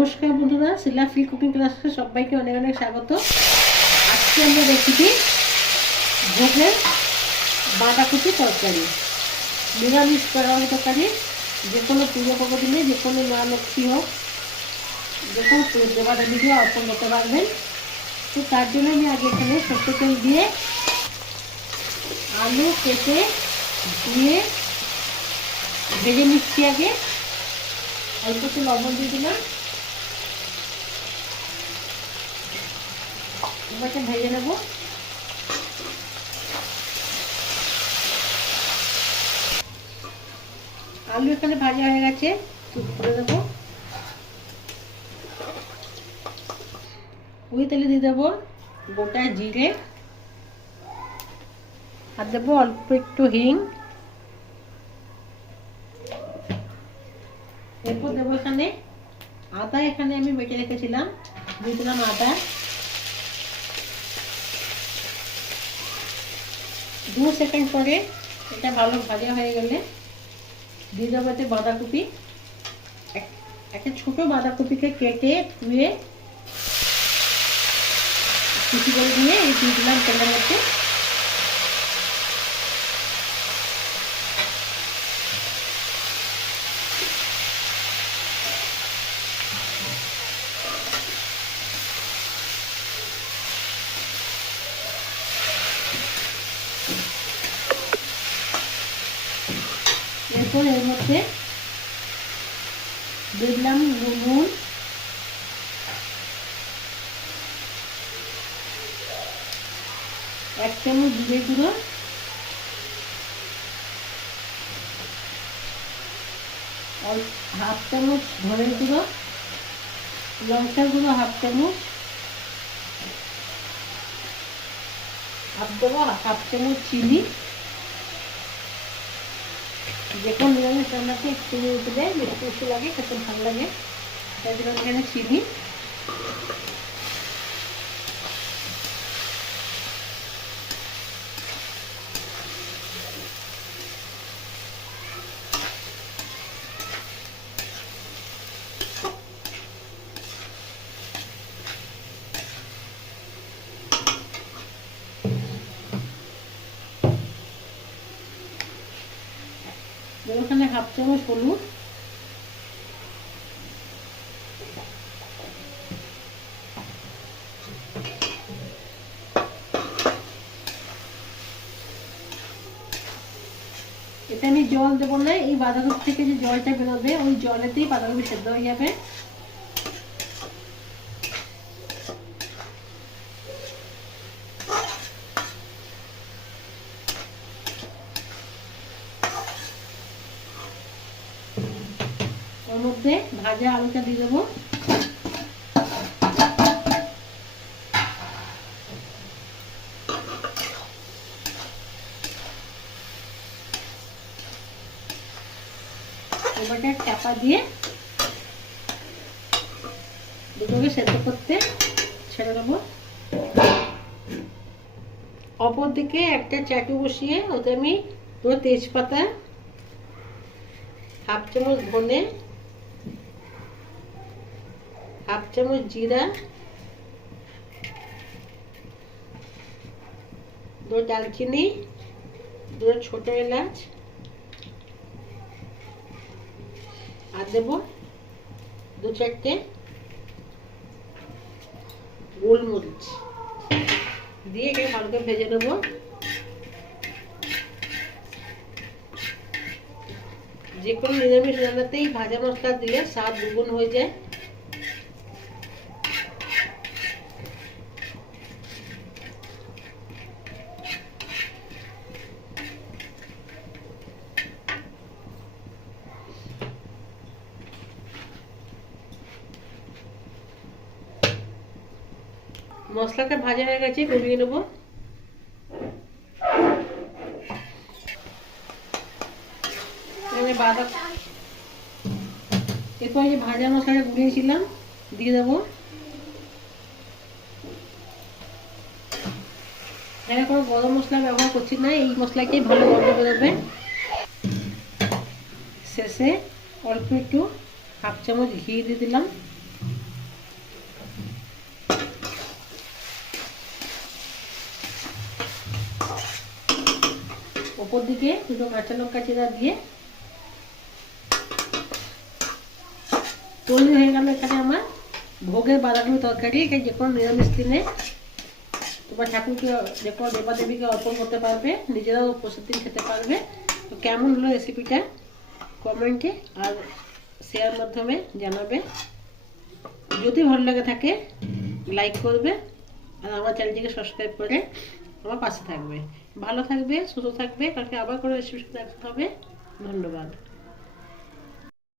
নমস্কার বন্ধুরা, শিলা feel cooking ক্লাসে সবাইকে অনেক অনেক স্বাগত। আজকে আমরা রেসিপি ভোগের বাঁধাকপি তরকারি, নিরামিষ তরকারি। যে কোনো পুজো পার্বণ দিনে, যে কোনো মা লক্ষ্মী হোক, যে কোনো দেবাদেবীকে অর্পণ করতে পারবেন। তো তার জন্য আমি আগে এখানে সরষের তেল দিয়ে আলু কেটে ধুয়ে ভেজে নিচ্ছি। আগে অল্প একটু লবণ দিয়ে দিলাম, এবারটা ভেজে নেব। আলু এখানে ভাজা হয়ে গেছে, তুলে দেবো। ওই তেলে দিয়ে দেবো গোটা জিরে, আর দেবো অল্প একটু হিং। এরপর দেবো এখানে আদা, এখানে আমি বেটে রেখেছিলাম, দিয়ে দিলাম আদা। 2 সেকেন্ড পরে এটা ভালো ভাজা হয়ে গেলে দিয়ে দেবো এতে বাঁধাকপি। একটা ছোট বাঁধাকপিকে কেটে ধুয়ে কুচি করে দিয়ে দিয়ে দিলাম তেলের মধ্যে। এরপর এর মধ্যে দিলাম নুন, এক চামচ জিরে গুঁড়ো, হাফ চামচ ধনের গুঁড়ো, লঙ্কার গুঁড়ো হাফ চামচ, হাফ চামচ চিনি। যে কোনো নিরামিষ রান্নাতে চিনি দিলে বেশি বেশি লাগে, খেতে ভালো লাগে, তাই জন্য এখানে চিনি। ওখানে হাফ চামচ হলুদ, এটা আমি জল দেবো না, এই বাঁধাকপি থেকে যে জলটা বেরোবে ওই জলেতেই বাঁধাকপি সেদ্ধ হয়ে যাবে। ওর মধ্যে ভাজা আলুটা দিয়ে দেবো। এবারটা চাপা দিয়ে দুটোকে সেদ্ধ করতে ছেড়ে দেবো। অপর দিকে একটা চাটু বসিয়ে ওতে আমি দুটো তেজপাতা, হাফ চামচ ধনে, হাফ চামচ জিরা, দুটো দারচিনি, দুটো ছোট এলাচ, আর দেবো 2-4টে গোলমরিচ দিয়ে এটাকে ভালো করে ভেজে নেবো। যে কোনো নিরামিষ রান্নাতেই ভাজা মশলা দিলে স্বাদ দ্বিগুণ হয়ে যায়। মশলাটা ভাজা হয়ে গেছে, কমিয়ে নেবো। এরপর যে ভাজা মশলাটা গুলিয়েছিলাম দিয়ে দেবো। এখানে কোনো গরম মশলা ব্যবহার করছি না, এই মশলাকেই ভালো গন্ধ বেরোবে। শেষে অল্প একটু হাফ চামচ ঘি দিয়ে দিলাম। ওপর দিকে দুটো কাঁচা লঙ্কা চিরা দিয়ে তৈরি হয়ে গেল এখানে আমার ভোগের বাঁধাকপি তরকারি। এটা যে কোনো নিরামিষ দিনে তোমার ঠাকুরকে, যে কোনো দেবাদেবীকে অর্পণ করতে পারবে, নিজেরাও উপস্থিত দিন খেতে পারবে। তো কেমন হলো রেসিপিটা কমেন্টে আর শেয়ার মাধ্যমে জানাবে। যদি ভালো লাগে থাকে লাইক করবে আর আমার চ্যানেলটিকে সাবস্ক্রাইব করে আমার পাশে থাকবে। ভালো থাকবে, সুস্থ থাকবে। কালকে আবার কোনো রেসিপির সাথে দেখা হবে। ধন্যবাদ।